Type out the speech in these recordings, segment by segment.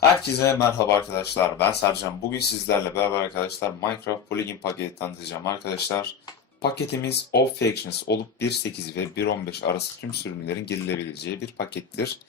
Herkese merhaba arkadaşlar. Ben Sercan. Bugün sizlerle beraber arkadaşlar Minecraft Plugin paketi tanıtacağım arkadaşlar. Paketimiz All Factions olup 1.8 ve 1.15 arası tüm sürümlerin girilebileceği bir pakettir.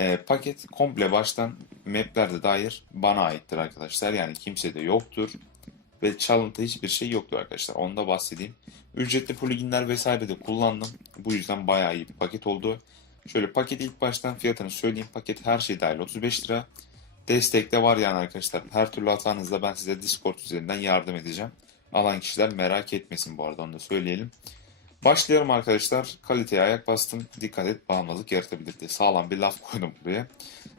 Ee, paket komple baştan maplerde dair bana aittir arkadaşlar. Yani kimsede yoktur. Ve çalıntı hiçbir şey yoktur arkadaşlar. Onu da bahsedeyim. Ücretli pluginler vesaire de kullandım. Bu yüzden bayağı iyi bir paket oldu. Şöyle paket ilk baştan fiyatını söyleyeyim. Paket her şey dahil 35 lira. Destek de var yani arkadaşlar. Her türlü hatanızda ben size Discord üzerinden yardım edeceğim. Alan kişiler merak etmesin bu arada onu da söyleyelim. Başlayalım arkadaşlar. Kaliteye ayak bastım. Dikkat et bağımlılık yaratabilir diye. Sağlam bir laf koydum buraya.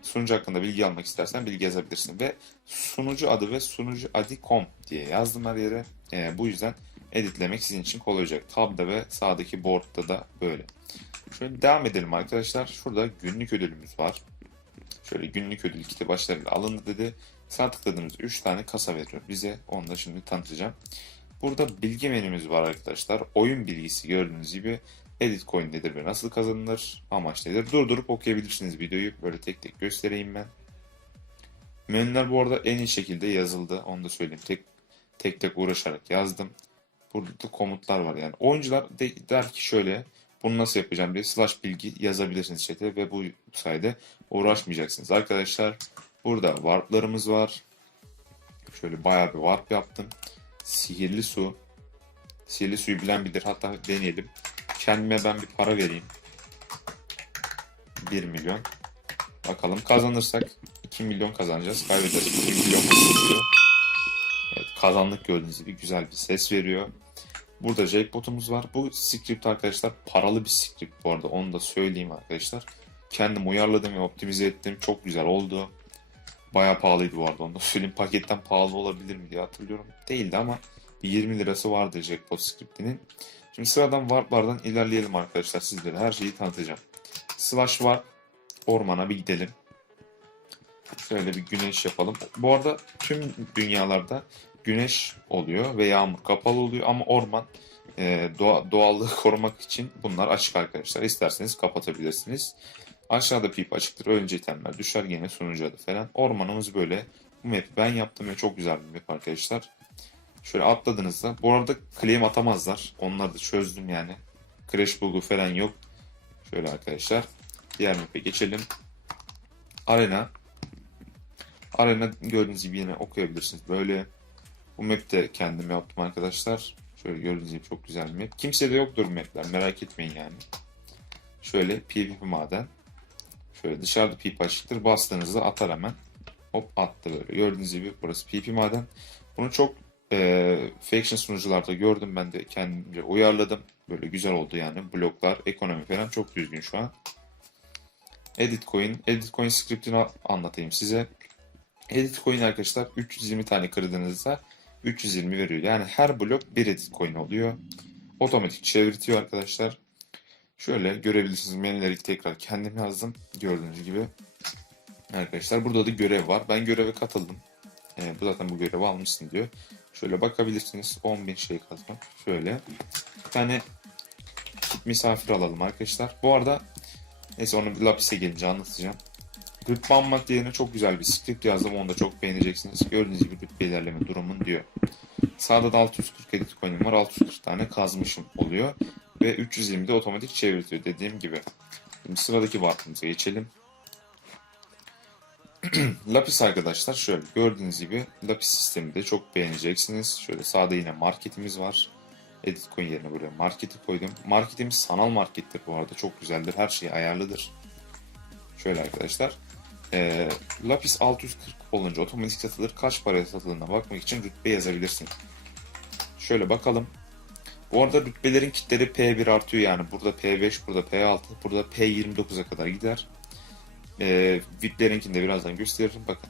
Sunucu hakkında bilgi almak istersen bilgi yazabilirsin. Ve sunucu adı ve sunucu adı.com diye yazdım her yere. Ee, bu yüzden editlemek sizin için kolay olacak. Tab'da ve sağdaki board'da da böyle. Şöyle devam edelim arkadaşlar. Şurada günlük ödülümüz var. Şöyle günlük ödül kiti başlarıyla alındı dedi. Sağ tıkladığımızda 3 tane kasa veriyor bize. Onu da şimdi tanıtacağım. Burada bilgi menümüz var arkadaşlar. Oyun bilgisi gördüğünüz gibi edit coin nedir ve nasıl kazanılır, amaç nedir. Durdurup okuyabilirsiniz videoyu. Böyle tek tek göstereyim ben. Menüler bu arada en iyi şekilde yazıldı. Onu da söyleyeyim. Tek tek, tek uğraşarak yazdım. Burada da komutlar var yani. Oyuncular de, der ki şöyle bunu nasıl yapacağım diye slash bilgi yazabilirsiniz chat'e ve bu sayede uğraşmayacaksınız. Arkadaşlar burada warplarımız var. Şöyle bayağı bir warp yaptım. Sihirli su. Sihirli suyu bilen bilir. Hatta deneyelim. Kendime ben bir para vereyim. 1 milyon. Bakalım kazanırsak 2 milyon kazanacağız. Kaybedersek 2 milyon kazanıyor. Evet, kazandık gördüğünüz gibi güzel bir ses veriyor. Burada jackpot'umuz var. Bu script arkadaşlar paralı bir script bu arada. Onu da söyleyeyim arkadaşlar. Kendim uyarladım ve optimize ettim. Çok güzel oldu. Bayağı pahalıydı bu arada. Onu da söyleyeyim. Paketten pahalı olabilir mi diye hatırlıyorum. Değildi ama bir 20 lirası vardı jackpot scriptinin. Şimdi sıradan warplardan ilerleyelim arkadaşlar. Sizlere her şeyi tanıtacağım. Slash warp. Ormana bir gidelim. Şöyle bir güneş yapalım. Bu arada tüm dünyalarda güneş oluyor ve yağmur kapalı oluyor ama orman e, doğa, doğallığı korumak için bunlar açık arkadaşlar. İsterseniz kapatabilirsiniz. Aşağıda pip açıktır. Önce itemler düşer gene sunucu adı falan. Ormanımız böyle. Bu map ben yaptım ve çok güzel bir map arkadaşlar. Şöyle atladığınızda bu arada claim atamazlar. Onları da çözdüm yani. Crash bug'u falan yok. Şöyle arkadaşlar. Diğer map'e geçelim. Arena. Arena gördüğünüz gibi yine okuyabilirsiniz. Böyle bu map de kendim yaptım arkadaşlar. Şöyle gördüğünüz gibi çok güzel bir map. Kimse de yoktur mapler merak etmeyin yani. Şöyle PvP maden. Şöyle dışarıda PvP açıktır. Bastığınızda atar hemen. Hop attı böyle. Gördüğünüz gibi burası PvP maden. Bunu çok e, faction sunucularda gördüm. Ben de kendimce uyarladım. Böyle güzel oldu yani. Bloklar, ekonomi falan çok düzgün şu an. Edit coin. Edit coin scriptini anlatayım size. Edit coin arkadaşlar 320 tane kırdığınızda 320 veriyor. Yani her blok bir edit coin oluyor. Otomatik çevirtiyor arkadaşlar. Şöyle görebilirsiniz menüleri tekrar kendim yazdım. Gördüğünüz gibi. Arkadaşlar burada da görev var. Ben göreve katıldım. Ee, bu zaten bu görevi almışsın diyor. Şöyle bakabilirsiniz. 10.000 şey kazmak. Şöyle. Bir tane misafir alalım arkadaşlar. Bu arada neyse onu lapise gelince anlatacağım. Rütbe almak yerine çok güzel bir script yazdım. Onu da çok beğeneceksiniz. Gördüğünüz gibi rütbe ilerleme durumun diyor. Sağda da 640 edit coin'im var. 640 tane kazmışım oluyor. Ve 320 de otomatik çevirtiyor dediğim gibi. Şimdi sıradaki warp'ımıza geçelim. Lapis arkadaşlar şöyle gördüğünüz gibi Lapis sistemi de çok beğeneceksiniz. Şöyle sağda yine marketimiz var. Edit coin yerine buraya marketi koydum. Marketimiz sanal markettir bu arada. Çok güzeldir. Her şey ayarlıdır. Şöyle arkadaşlar. E, Lapis 640 olunca otomatik satılır. Kaç paraya satıldığına bakmak için rütbe yazabilirsin. Şöyle bakalım. Bu arada rütbelerin kitleri P1 artıyor yani. Burada P5, burada P6, burada P29'a kadar gider. E, VIP'lerinkini de birazdan gösteririm. Bakın.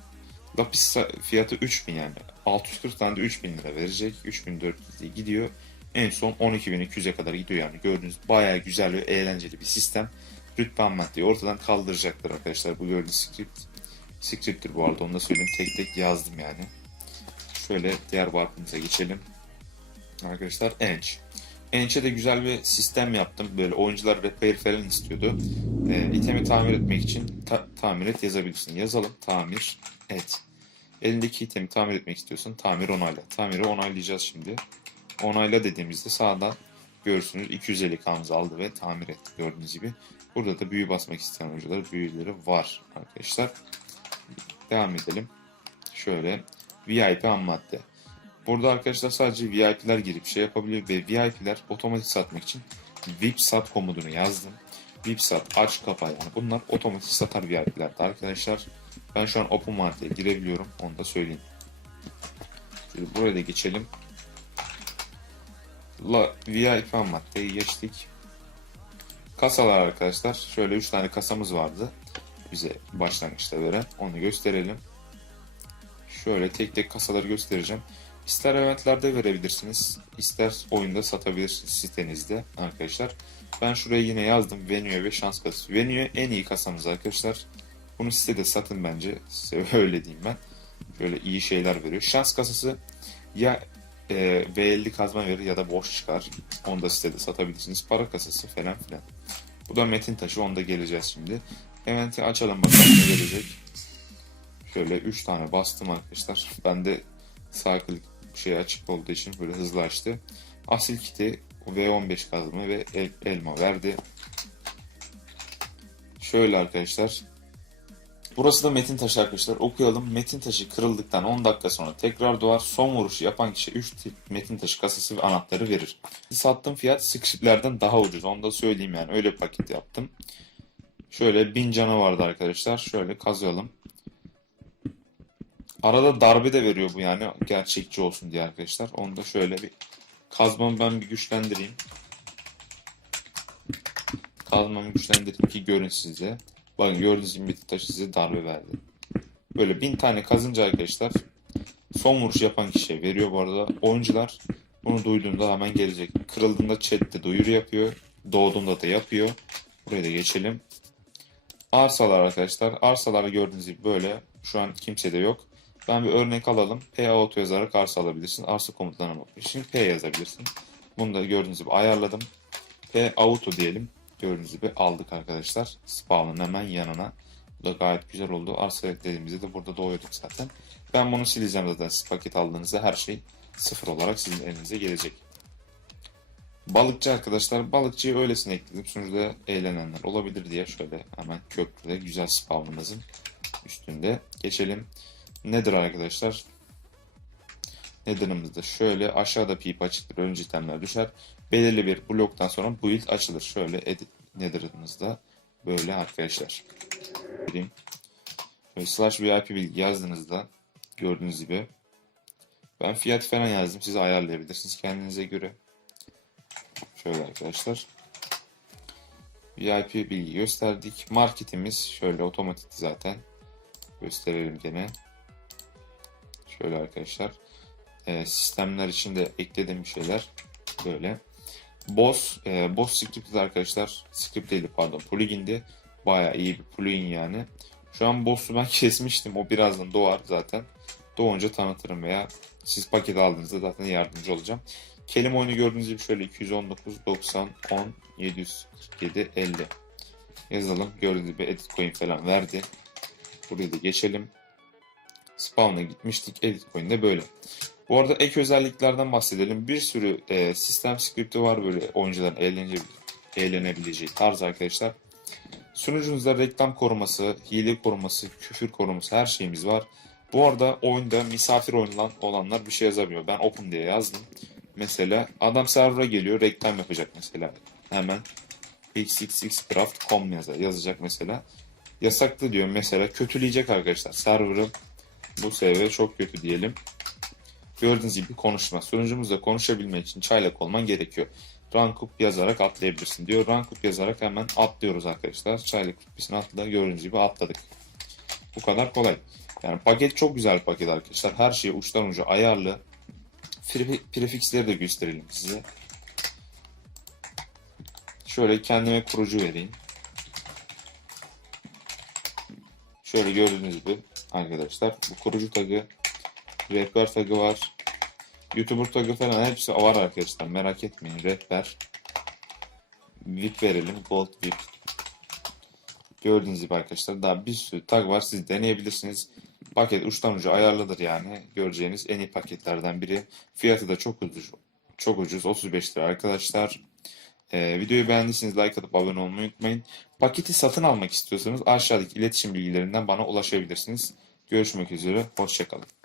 Lapis fiyatı 3000 yani. 640 tane de 3000 lira verecek. 3400 diye gidiyor. En son 12.200'e kadar gidiyor yani. Gördüğünüz bayağı güzel ve eğlenceli bir sistem rütbe maddeyi ortadan kaldıracaklar arkadaşlar. Bu gördüğünüz script. Script'tir bu arada onu da söyleyeyim. Tek tek yazdım yani. Şöyle diğer warp'ımıza geçelim. Arkadaşlar Ench. Ench'e de güzel bir sistem yaptım. Böyle oyuncular repair falan istiyordu. e, itemi tamir etmek için ta- tamir et yazabilirsin. Yazalım tamir et. Elindeki itemi tamir etmek istiyorsan tamir onayla. Tamiri onaylayacağız şimdi. Onayla dediğimizde sağdan görürsünüz 250 kanımızı aldı ve tamir etti gördüğünüz gibi. Burada da büyü basmak isteyen oyuncular büyüleri var arkadaşlar. Devam edelim. Şöyle VIP ham madde. Burada arkadaşlar sadece VIP'ler girip şey yapabilir ve VIP'ler otomatik satmak için VIP sat komutunu yazdım. VIP sat aç kapa yani bunlar otomatik satar VIP'lerde arkadaşlar. Ben şu an Open Market'e girebiliyorum onu da söyleyeyim. Şimdi buraya da geçelim. La, VIP maddeyi geçtik. Kasalar arkadaşlar. Şöyle 3 tane kasamız vardı. Bize başlangıçta veren. Onu gösterelim. Şöyle tek tek kasaları göstereceğim. İster eventlerde verebilirsiniz, ister oyunda satabilirsiniz sitenizde arkadaşlar. Ben şuraya yine yazdım Venue ve şans kasası. Venue en iyi kasamız arkadaşlar. Bunu sitede satın bence. Size öyle diyeyim ben. Böyle iyi şeyler veriyor. Şans kasası ya e, V50 kazma verir ya da boş çıkar. Onu da sitede satabilirsiniz. Para kasası falan filan. Bu da metin taşı. Onda geleceğiz şimdi. Event'i açalım bakalım ne gelecek. Şöyle 3 tane bastım arkadaşlar. Ben de sağ klik şey açık olduğu için böyle hızlı açtı. Asil kiti V15 kazma ve el, elma verdi. Şöyle arkadaşlar. Burası da metin taşı arkadaşlar. Okuyalım. Metin taşı kırıldıktan 10 dakika sonra tekrar doğar. Son vuruşu yapan kişi 3 tip metin taşı kasası ve anahtarı verir. Sattığım fiyat scriptlerden daha ucuz. Onu da söyleyeyim yani. Öyle paket yaptım. Şöyle 1000 canı vardı arkadaşlar. Şöyle kazıyalım. Arada darbe de veriyor bu yani gerçekçi olsun diye arkadaşlar. Onu da şöyle bir kazmamı ben bir güçlendireyim. Kazmamı güçlendireyim ki görün size. Bakın gördüğünüz gibi bir taş size darbe verdi. Böyle bin tane kazınca arkadaşlar son vuruş yapan kişiye veriyor bu arada. Oyuncular bunu duyduğunda hemen gelecek. Kırıldığında chatte duyuru yapıyor. Doğduğunda da yapıyor. Buraya da geçelim. Arsalar arkadaşlar. Arsalar gördüğünüz gibi böyle. Şu an kimse de yok. Ben bir örnek alalım. P auto yazarak arsa alabilirsin. Arsa komutlarına için P yazabilirsin. Bunu da gördüğünüz gibi ayarladım. P auto diyelim. Gördüğünüz gibi aldık arkadaşlar. Spawn'ın hemen yanına. Bu da gayet güzel oldu. Arsa dediğimizde de burada doğuyorduk zaten. Ben bunu sileceğim zaten. Siz paket aldığınızda her şey sıfır olarak sizin elinize gelecek. Balıkçı arkadaşlar. Balıkçıyı öylesine ekledim. Sonuçta eğlenenler olabilir diye şöyle hemen köprüde güzel spawnımızın üstünde geçelim. Nedir arkadaşlar? Nether'ımızda şöyle aşağıda pip açıktır. Önce itemler düşer. Belirli bir bloktan sonra build açılır. Şöyle edit Nether'ımızda böyle arkadaşlar. Gireyim. Şöyle slash VIP bilgi yazdığınızda gördüğünüz gibi ben fiyat falan yazdım. Siz ayarlayabilirsiniz kendinize göre. Şöyle arkadaşlar. VIP bilgi gösterdik. Marketimiz şöyle otomatik zaten. Gösterelim gene. Şöyle arkadaşlar. E, sistemler için de eklediğim şeyler böyle. Boss, e, Boss script arkadaşlar. Script değil pardon. Plugin'di. Baya iyi bir plugin yani. Şu an Boss'u ben kesmiştim. O birazdan doğar zaten. Doğunca tanıtırım veya siz paket aldığınızda zaten yardımcı olacağım. Kelime oyunu gördüğünüz gibi şöyle 219, 90, 10, 747, 50 yazalım. Gördüğünüz gibi edit coin falan verdi. Buraya da geçelim. Spawn'a gitmiştik. Edit coin'de böyle. Bu arada ek özelliklerden bahsedelim. Bir sürü e, sistem script'i var böyle oyuncuların eğlenebileceği tarz arkadaşlar. Sunucunuzda reklam koruması, hile koruması, küfür koruması her şeyimiz var. Bu arada oyunda misafir oynanan olanlar bir şey yazamıyor. Ben open diye yazdım. Mesela adam server'a geliyor reklam yapacak mesela. Hemen xxxcraft.com yazar, yazacak mesela. Yasaklı diyor mesela kötüleyecek arkadaşlar. Server'ın bu CV çok kötü diyelim. Gördüğünüz gibi konuşma. Sunucumuzda konuşabilmek için çaylak olman gerekiyor. Rankup yazarak atlayabilirsin diyor. Rankup yazarak hemen atlıyoruz arkadaşlar. Çaylak rütbesini atla. Gördüğünüz gibi atladık. Bu kadar kolay. Yani paket çok güzel paket arkadaşlar. Her şey uçtan uca ayarlı. Pre- Prefixleri de gösterelim size. Şöyle kendime kurucu vereyim. Şöyle gördüğünüz gibi arkadaşlar bu kurucu tagı, rehber tagı var. YouTuber tagı falan hepsi var arkadaşlar merak etmeyin rehber. VIP verelim gold VIP. Gördüğünüz gibi arkadaşlar daha bir sürü tag var. Siz deneyebilirsiniz. Paket uçtan uca ayarlıdır yani. Göreceğiniz en iyi paketlerden biri. Fiyatı da çok ucuz. Çok ucuz. 35 lira arkadaşlar. Ee, videoyu beğendiyseniz like atıp abone olmayı unutmayın. Paketi satın almak istiyorsanız aşağıdaki iletişim bilgilerinden bana ulaşabilirsiniz. Görüşmek üzere. Hoşçakalın.